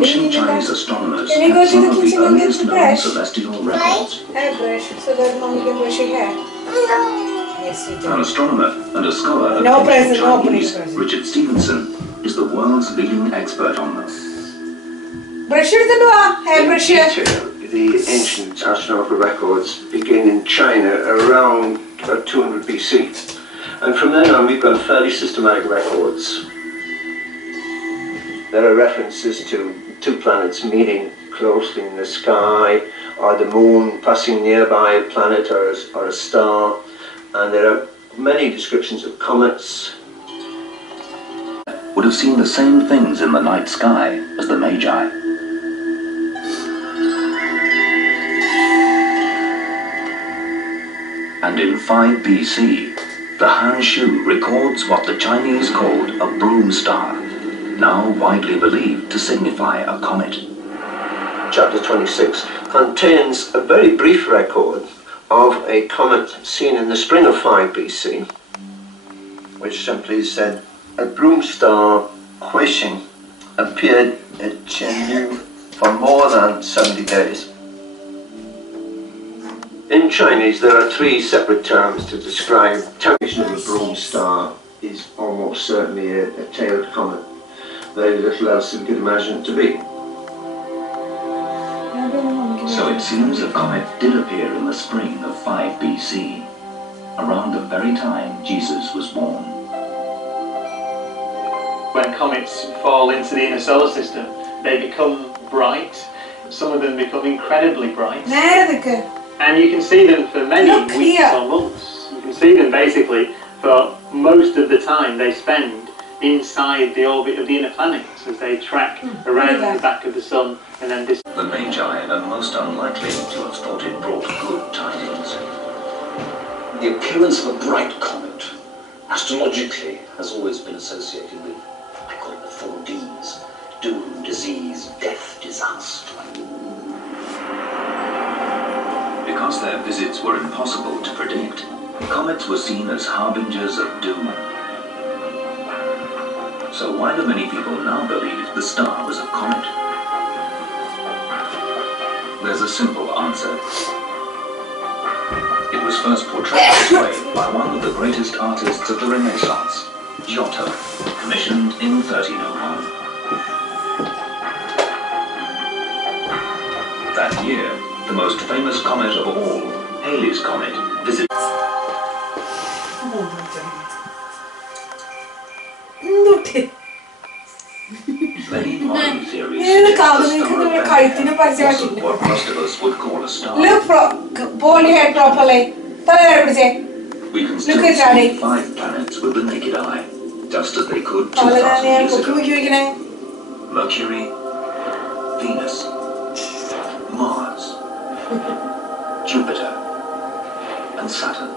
Ancient Chinese astronomers Can you go have to some the of the kitchen and get earliest the known brush? celestial records. Hair brush, so that mommy can brush your hair. Yes, you do. An astronomer and a scholar of No ancient present, no Chinese, present. Richard Stevenson, is the world's leading expert on them. Brush it, hair brush. The ancient astronomical records begin in China around 200 BC. And from then on we've got fairly systematic records. There are references to two planets meeting closely in the sky, or the moon passing nearby a planet or a star, and there are many descriptions of comets. Would have seen the same things in the night sky as the Magi. And in 5 BC, the Han Shu records what the Chinese called a broom star, now widely believed to signify a comet. Chapter 26 contains a very brief record of a comet seen in the spring of 5 BC, which simply said, a broom star Huixing appeared at Chengdu for more than 70 days. In Chinese, there are 3 separate terms to describe termination of a broom star is almost certainly a tailed comet. Very little else we could imagine it to be. So it seems a comet did appear in the spring of 5 BC, around the very time Jesus was born. When comets fall into the inner solar system, they become bright. Some of them become incredibly bright. And you can see them for many weeks or months. You can see them basically for most of the time they spend inside the orbit of the inner planets as they track around the back of the sun and then disappear. The Magi are most unlikely to have thought it brought good tidings. The appearance of a bright comet, astrologically, has always been associated with, I call it the 4 Ds: doom, disease, death, disaster. Because their visits were impossible to predict, comets were seen as harbingers of doom. So why do many people now believe the star was a comet? There's a simple answer. It was first portrayed this way by one of the greatest artists of the Renaissance, Giotto, commissioned in 1301. That year, the most famous comet of all, Halley's Comet, visited. Many modern theories suggest the star of Bethlehem wasn't what most of us would call a star. Pull your head properly. We can still see 5 planets with the naked eye, just as they could 2,000 years ago. Mercury, Venus, Mars, Jupiter, and Saturn.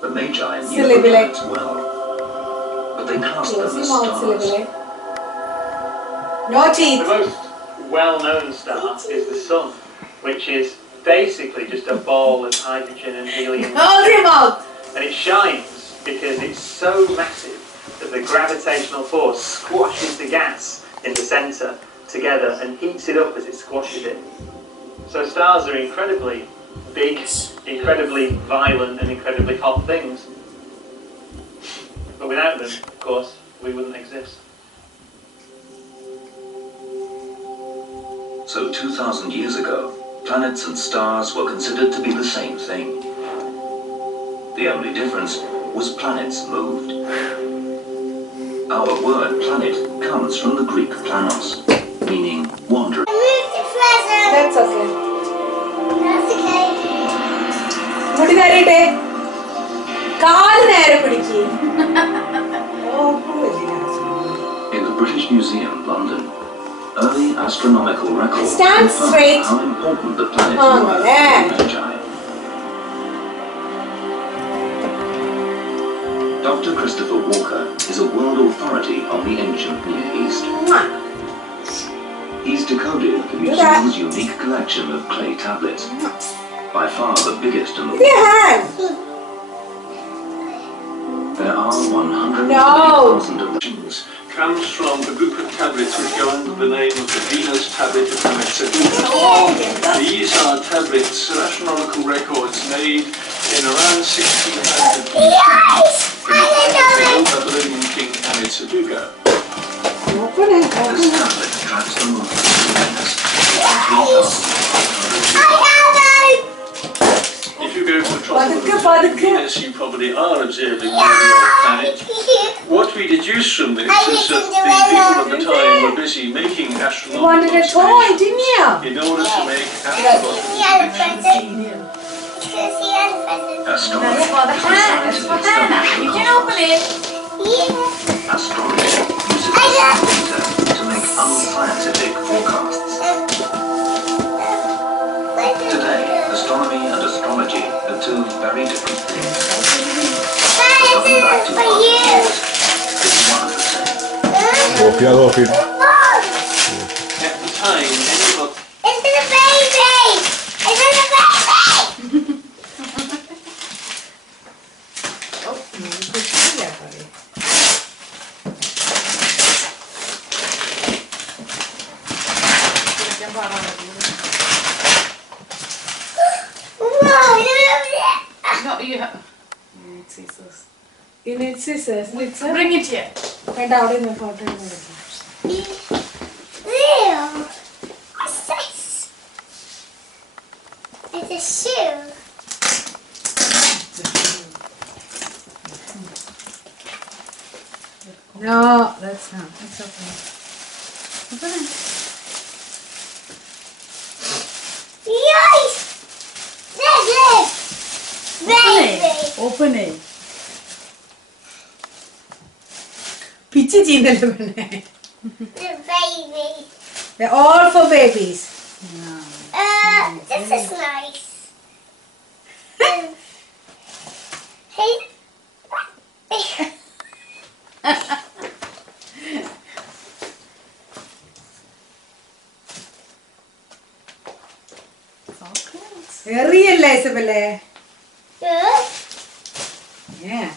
The Magi knew the planets well, but they cast them as stars. No teeth. The most well-known star is the Sun, which is basically just a ball of hydrogen and helium. And it shines because it's so massive that the gravitational force squashes the gas in the centre together and heats it up as it squashes it. So stars are incredibly big, incredibly violent and incredibly hot things. But without them, of course, we wouldn't exist. So 2,000 years ago, planets and stars were considered to be the same thing. The only difference was planets moved. Our word planet comes from the Greek planos, meaning wanderer. That's okay. That's okay. What is that? In the British Museum, London, early astronomical records Stand confirm straight. how important the planets were to the Magi. Dr. Christopher Walker is a world authority on the ancient Near East. He's decoded the museum's unique collection of clay tablets, by far the biggest in the world. There are 140,000 of them. comes from a group of tablets which go under the name of the Venus tablet of Hametsabuca. These are tablets, astronomical records made in around 1600 BC from the Babylonian king Hametsabuca. This tablet tracks the movement of Venus If you go to the tropical Venus, you probably are observing the planet. What we deduce from this is that the people at the time were busy making astronomical observations in order to make astrological predictions. Astrology is the science of the Astrology uses data to make unscientific forecasts. Today, astronomy and astrology are two very different things. Coming back to our years, it's one and the same. At the time, anybody... It's a baby! It's a baby! No, you need scissors. You need scissors. Bring it here. Find out in the photo. What's this? It's a shoe. No, that's not. It's okay. Open it. Yes! This! Baby! Open it. Pichi chindal banne. The baby. They're all for babies. This is nice. Hey. Real Isobel. Good. Yeah.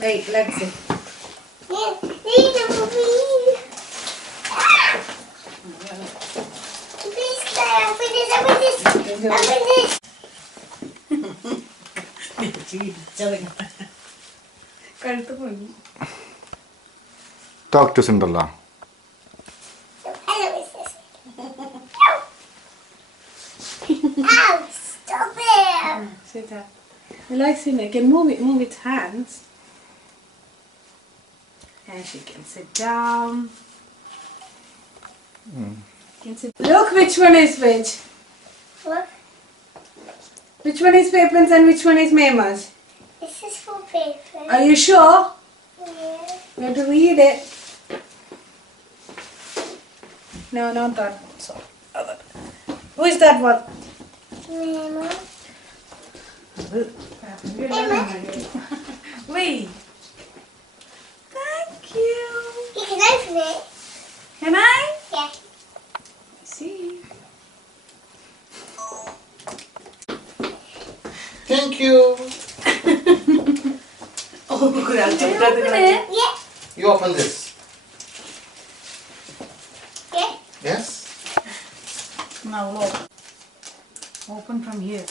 Wait, let's see. Please open this. Talk to Cinderella. Ow, stop it! Sit up. Alexa can move its hands. And she can sit down. Look, which one is which? What? Which one is Paperins and which one is Mamas? This is for paper. Are you sure? Yeah. You have to read it. No, not that one. Sorry. Other. Who is that one? Mama. Wait. Thank you. You can open it. Can I? Yeah. See. Thank you. Oh, good. I'll take Yeah. You open this. Yeah. Yes? Now look. Open from here.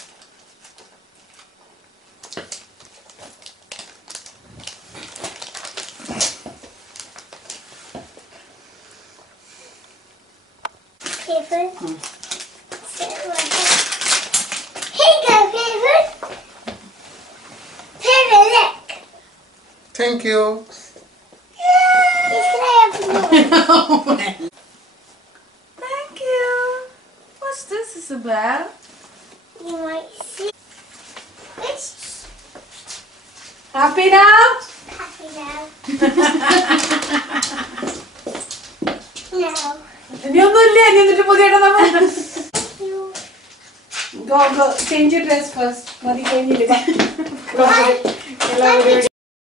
Paper. Here you go, paper. Paper, look. Thank you. Yes, can I have more? Thank you. What's this, Isobel? You might see. Which? Happy now? Happy now. No. Go, change your dress first. Mari change it. Bye.